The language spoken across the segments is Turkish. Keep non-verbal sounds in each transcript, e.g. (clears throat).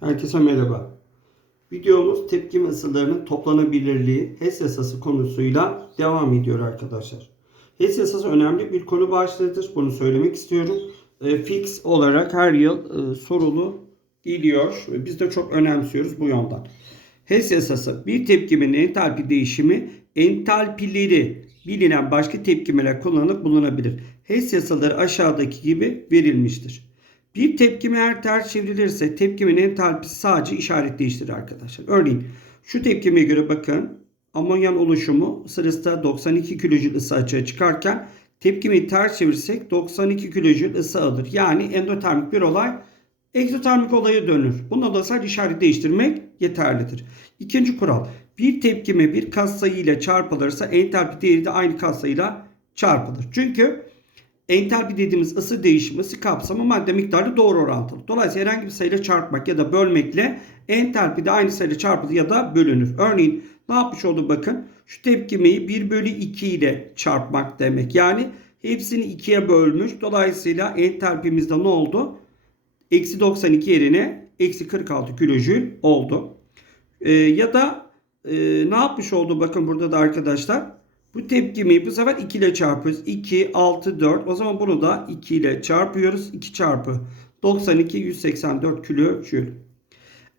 Herkese merhaba. Videomuz tepkim ısılarının toplanabilirliği HES yasası konusuyla devam ediyor arkadaşlar. HES yasası önemli bir konu başlığıdır. Bunu söylemek istiyorum. E, fix olarak her yıl e, sorulu geliyor. Biz de çok önemsiyoruz bu yönden. HES yasası bir tepkimenin entalpi değişimi entalpileri bilinen başka tepkimeler kullanılıp bulunabilir. HES yasaları aşağıdaki gibi verilmiştir. Bir tepkime eğer ters çevrilirse tepkimenin entalpisi sadece işaret değiştirir arkadaşlar. Örneğin şu tepkimeye göre bakın amonyan oluşumu sırasında 92 kilojül ısı açığa çıkarken tepkimeyi ters çevirirsek 92 kilojül ısı alır. Yani endotermik bir olay egzotermik olaya dönür. Bunda da sadece işaret değiştirmek yeterlidir. İkinci kural. Bir tepkime bir katsayı ile çarpılırsa entalpi değeri de aynı katsayıyla çarpılır. Çünkü entalpi dediğimiz ısı değişimi, ısı kapsamı madde miktarı doğru orantılı. Dolayısıyla herhangi bir sayıyla çarpmak ya da bölmekle entalpi de aynı sayıyla çarpılır ya da bölünür. Örneğin ne yapmış oldu bakın. Şu tepkimeyi 1 bölü 2 ile çarpmak demek. Yani hepsini 2'ye bölmüş. Dolayısıyla entalpimizde ne oldu? Eksi 92 yerine eksi 46 kilojül oldu. Ee, ya da e, ne yapmış oldu bakın burada da arkadaşlar. Bu tepkimeyi bu sefer 2 ile çarpıyoruz. 2, 6, 4. O zaman bunu da 2 ile çarpıyoruz. 2 çarpı 92, 184 kilojül.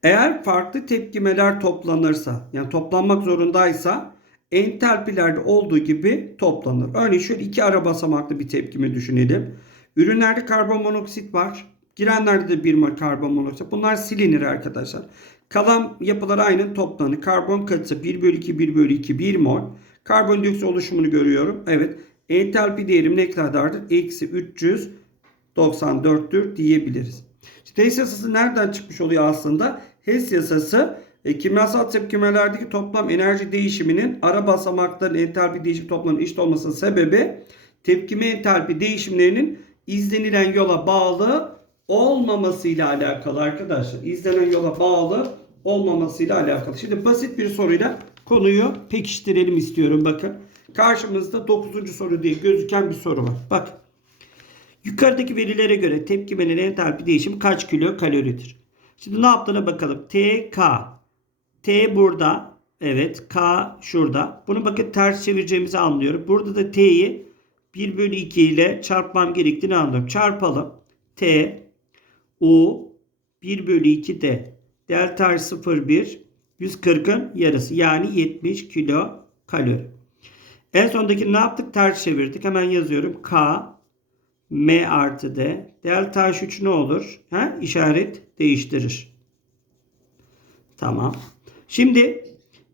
Eğer farklı tepkimeler toplanırsa, yani toplanmak zorundaysa entalpilerde olduğu gibi toplanır. Örneğin şöyle iki ara basamaklı bir tepkime düşünelim. Ürünlerde karbon monoksit var. Girenlerde de bir karbon monoksit. Bunlar silinir arkadaşlar. Kalan yapılar aynı toplanır. Karbon katısı 1 bölü 2, 1 bölü 2, 1 mol. Karbondioksit oluşumunu görüyorum. Evet. Entalpi değerim ne kadardır? Eksi 394'tür diyebiliriz. İşte HES yasası nereden çıkmış oluyor aslında? HES yasası e, kimyasal tepkimelerdeki toplam enerji değişiminin ara basamakların entalpi değişim toplamının eşit olmasının sebebi tepkime entalpi değişimlerinin izlenilen yola bağlı olmamasıyla alakalı arkadaşlar. İzlenen yola bağlı olmamasıyla alakalı. Şimdi basit bir soruyla konuyu pekiştirelim istiyorum bakın. Karşımızda 9. soru diye gözüken bir soru var. Bak. Yukarıdaki verilere göre tepkimenin entalpi değişimi kaç kilo kaloridir? Şimdi ne yaptığına bakalım. T, K. T burada. Evet. K şurada. Bunu bakın ters çevireceğimizi anlıyorum. Burada da T'yi 1 bölü 2 ile çarpmam gerektiğini anlıyorum. Çarpalım. T, U, 1 bölü 2 D. Delta H 0,1 140'ın yarısı. Yani 70 kilo kalori. En sondaki ne yaptık? Ters çevirdik. Hemen yazıyorum. K, M artı D. Delta H3 ne olur? Ha? İşaret değiştirir. Tamam. Şimdi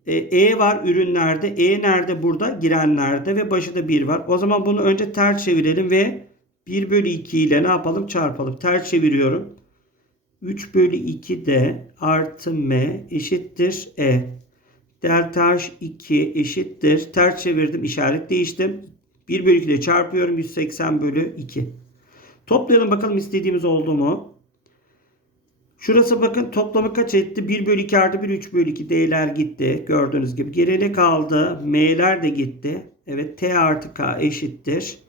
e, E var ürünlerde. E nerede? Burada. Girenlerde ve başında 1 var. O zaman bunu önce ters çevirelim ve 1 bölü 2 ile ne yapalım? Çarpalım. Ters çeviriyorum. 3 bölü 2 de artı M eşittir E. Delta H2 eşittir. Ters çevirdim. işaret değiştim. 1 bölü 2 ile çarpıyorum. 180 bölü 2. Toplayalım bakalım istediğimiz oldu mu? Şurası bakın toplamı kaç etti? 1 bölü 2 artı 1 3 bölü 2 D'ler gitti. Gördüğünüz gibi. Geriye ne kaldı? M'ler de gitti. Evet T artı K eşittir.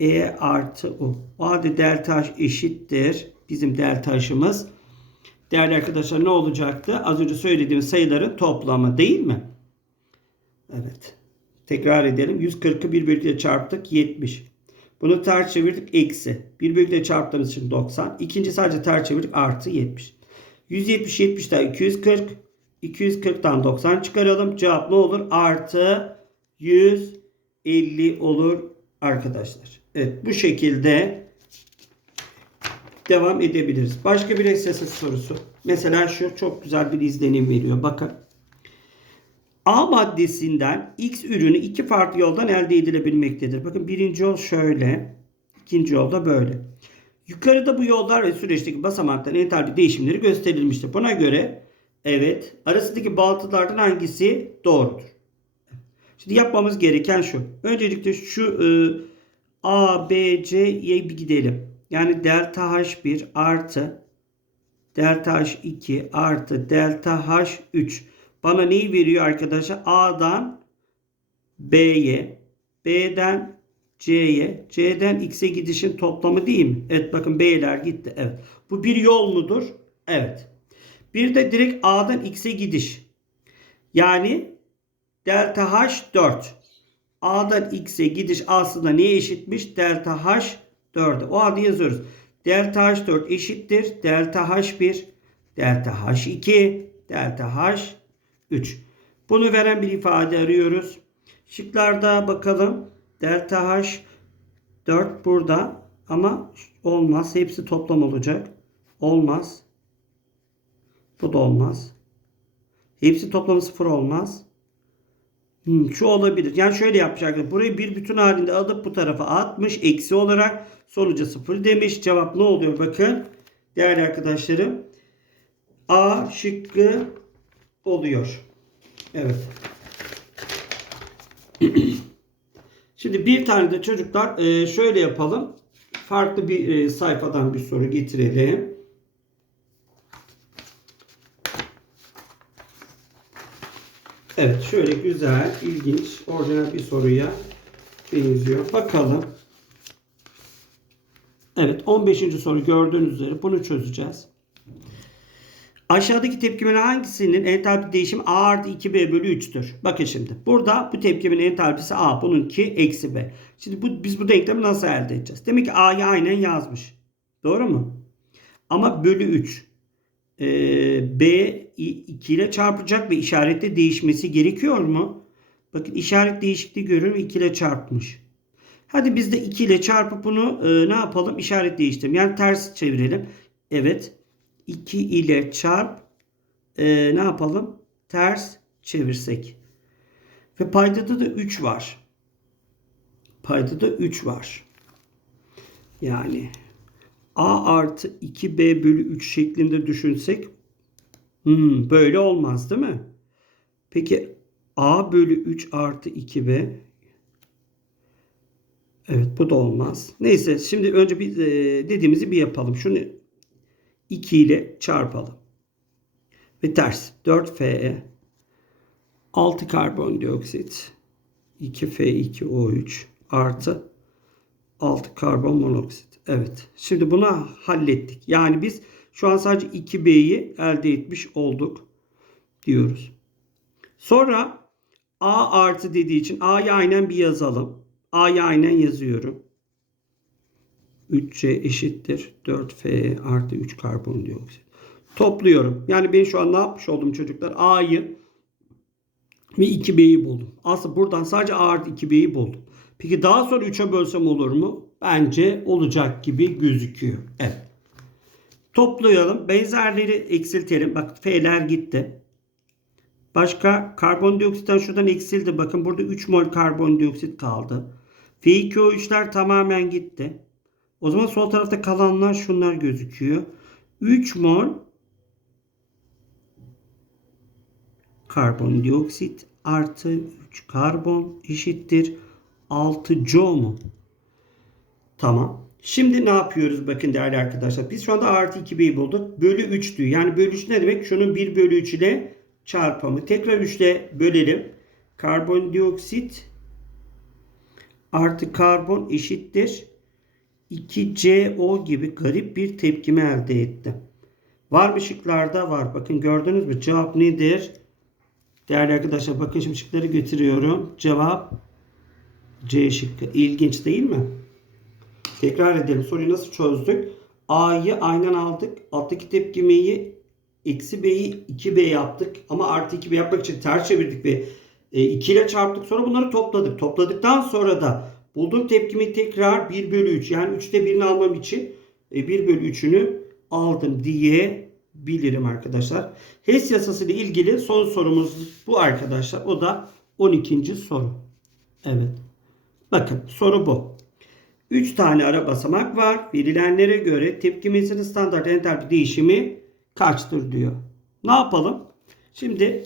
E artı U. O halde delta H eşittir. Bizim delta H'ımız. Değerli arkadaşlar ne olacaktı? Az önce söylediğim sayıların toplamı değil mi? Evet. Tekrar edelim. 140'ı 1 bölü 2 ile çarptık. 70. Bunu ters çevirdik. Eksi. 1 bölü 2 ile çarptığımız için 90. İkinci sadece ters çevirdik. Artı 70. 170 70'den 240. 240'tan 90 çıkaralım. Cevap ne olur? Artı 150 olur arkadaşlar. Evet bu şekilde devam edebiliriz. Başka bir SSS sorusu. Mesela şu çok güzel bir izlenim veriyor. Bakın. A maddesinden X ürünü iki farklı yoldan elde edilebilmektedir. Bakın birinci yol şöyle. ikinci yol da böyle. Yukarıda bu yollar ve süreçteki basamakların entalpi değişimleri gösterilmiştir. Buna göre evet arasındaki bağıntılardan hangisi doğrudur? Şimdi yapmamız gereken şu. Öncelikle şu e, A, B, C'ye bir gidelim. Yani delta H1 artı delta H2 artı delta H3 bana neyi veriyor arkadaşlar? A'dan B'ye, B'den C'ye, C'den X'e gidişin toplamı değil mi? Evet bakın B'ler gitti. Evet. Bu bir yol mudur? Evet. Bir de direkt A'dan X'e gidiş. Yani delta H 4. A'dan X'e gidiş aslında neye eşitmiş? Delta H 4'e. O halde yazıyoruz. Delta H4 eşittir. Delta H1, delta H2, delta H3. Bunu veren bir ifade arıyoruz. Şıklarda bakalım. Delta H4 burada ama olmaz. Hepsi toplam olacak. Olmaz. Bu da olmaz. Hepsi toplamı sıfır olmaz. Hmm, şu olabilir. Yani şöyle yapacaklar. Burayı bir bütün halinde alıp bu tarafa atmış. Eksi olarak sonuca sıfır demiş. Cevap ne oluyor? Bakın. Değerli arkadaşlarım. A şıkkı oluyor. Evet. (clears throat) Şimdi bir tane de çocuklar e, şöyle yapalım. Farklı bir e, sayfadan bir soru getirelim. Evet şöyle güzel, ilginç, orijinal bir soruya benziyor. Bakalım. Evet 15. soru gördüğünüz üzere bunu çözeceğiz. Aşağıdaki tepkimenin hangisinin entalpi değişimi A artı 2B bölü 3'tür? Bakın şimdi. Burada bu tepkimin entalpisi A. Bununki eksi B. Şimdi bu, biz bu denklemi nasıl elde edeceğiz? Demek ki A'yı aynen yazmış. Doğru mu? Ama bölü 3. Ee, B 2 ile çarpacak ve işarette değişmesi gerekiyor mu? Bakın işaret değişikliği görüyorum. 2 ile çarpmış. Hadi biz de 2 ile çarpıp bunu e, ne yapalım? İşaret değiştirelim. Yani ters çevirelim. Evet. 2 ile çarp e, ne yapalım? Ters çevirsek. Ve paydada da 3 var. Paydada 3 var. Yani A artı 2B bölü 3 şeklinde düşünsek hmm, böyle olmaz değil mi? Peki A bölü 3 artı 2B Evet bu da olmaz. Neyse şimdi önce bir e, dediğimizi bir yapalım. Şunu 2 ile çarpalım. Ve ters 4Fe 6 karbondioksit 2F2O3 artı 6 karbon monoksit. Evet. Şimdi bunu hallettik. Yani biz şu an sadece 2B'yi elde etmiş olduk diyoruz. Sonra A artı dediği için A'yı aynen bir yazalım. A'yı aynen yazıyorum. 3C eşittir 4F artı 3 karbondioksit. Topluyorum. Yani ben şu an ne yapmış oldum çocuklar? A'yı ve 2B'yi buldum. Aslında buradan sadece A artı 2B'yi buldum. Peki daha sonra 3'e bölsem olur mu? Bence olacak gibi gözüküyor. Evet. Toplayalım. Benzerleri eksiltelim. Bak F'ler gitti. Başka karbondioksitten şuradan eksildi. Bakın burada 3 mol karbondioksit kaldı. F2O3'ler tamamen gitti. O zaman sol tarafta kalanlar şunlar gözüküyor. 3 mol karbondioksit artı 3 karbon eşittir 6 CO mu? Tamam. Şimdi ne yapıyoruz bakın değerli arkadaşlar. Biz şu anda artı 2b'yi bulduk. Bölü 3'tü. Yani bölü 3 ne demek? Şunun 1 bölü 3 ile çarpımı. Tekrar 3 ile bölelim. Karbondioksit artı karbon eşittir 2CO gibi garip bir tepkime elde ettim. Var mı şıklarda? Var. Bakın gördünüz mü? Cevap nedir? Değerli arkadaşlar bakın şimdi şıkları getiriyorum. Cevap C şıkkı. İlginç değil mi? Tekrar edelim. Soruyu nasıl çözdük? A'yı aynen aldık. Alttaki tepkimeyi eksi B'yi 2B yaptık. Ama artı 2B yapmak için ters çevirdik ve 2 ile çarptık. Sonra bunları topladık. Topladıktan sonra da bulduğum tepkimi tekrar 1 bölü 3 yani 3'te 1'ini almam için 1 bölü 3'ünü aldım diye bilirim arkadaşlar. HES yasası ile ilgili son sorumuz bu arkadaşlar. O da 12. soru. Evet. Bakın soru bu. 3 tane ara basamak var. Verilenlere göre tepkimesinin standart entalpi değişimi kaçtır diyor. Ne yapalım? Şimdi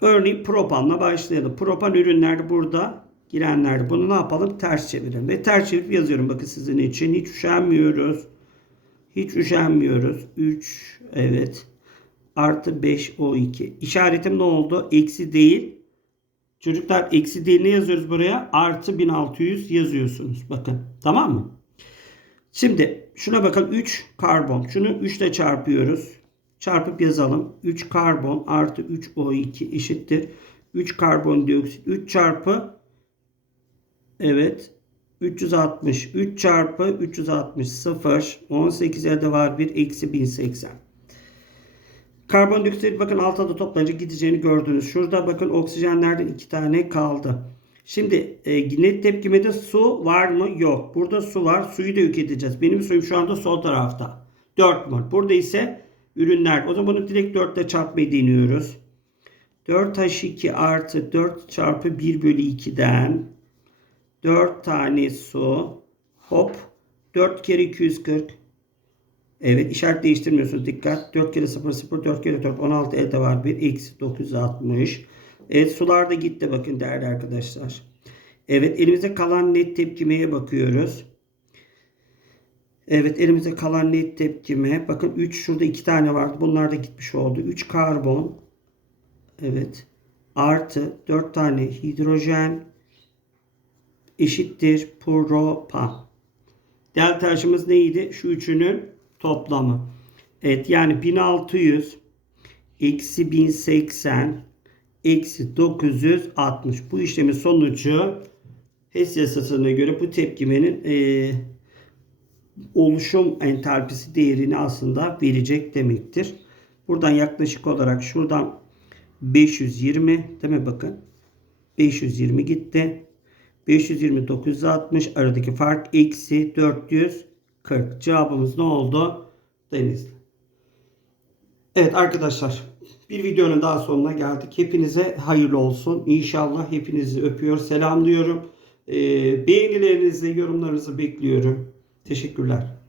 örneğin propanla başlayalım. Propan ürünler burada. Girenler bunu ne yapalım? Ters çevirelim. Ve ters çevirip yazıyorum. Bakın sizin için. Hiç üşenmiyoruz. Hiç üşenmiyoruz. 3 evet. Artı 5 O2. İşaretim ne oldu? Eksi değil. Çocuklar eksi değil ne yazıyoruz buraya? Artı 1600 yazıyorsunuz. Bakın. Tamam mı? Şimdi şuna bakın 3 karbon. Şunu 3 ile çarpıyoruz. çarpıp yazalım. 3 karbon artı 3 O2 eşittir. 3 karbondioksit 3 çarpı evet 360 3 çarpı 360 0 18 elde var 1 eksi 1080. Karbondioksit bakın altta da toplanınca gideceğini gördünüz. Şurada bakın oksijenlerden iki tane kaldı. Şimdi e, net tepkimede su var mı? Yok. Burada su var. Suyu da yük edeceğiz. Benim suyum şu anda sol tarafta. 4 mol. Burada ise ürünler. O zaman bunu direkt 4 ile çarpmayı deniyoruz. 4H2 artı 4 çarpı 1 bölü 2'den 4 tane su. Hop. 4 kere 240. Evet işaret değiştirmiyorsunuz. Dikkat. 4 kere 0 0 4 kere 4 16 elde var 1 eksi 960. Evet sular da gitti bakın değerli arkadaşlar. Evet elimizde kalan net tepkimeye bakıyoruz. Evet elimizde kalan net tepkime. Bakın 3 şurada 2 tane vardı. Bunlar da gitmiş oldu. 3 karbon. Evet. Artı 4 tane hidrojen eşittir propan. Delta H'ımız neydi? Şu üçünün toplamı. Evet yani 1600 eksi 1080 eksi 960. Bu işlemin sonucu HES yasasına göre bu tepkimenin e, oluşum entalpisi değerini aslında verecek demektir. Buradan yaklaşık olarak şuradan 520 değil mi bakın. 520 gitti. 520 960 aradaki fark eksi 440. Cevabımız ne oldu? Denizli. Evet arkadaşlar bir videonun daha sonuna geldik. Hepinize hayırlı olsun. İnşallah hepinizi öpüyor, selamlıyorum. Ee, beğenilerinizi, yorumlarınızı bekliyorum. Teşekkürler.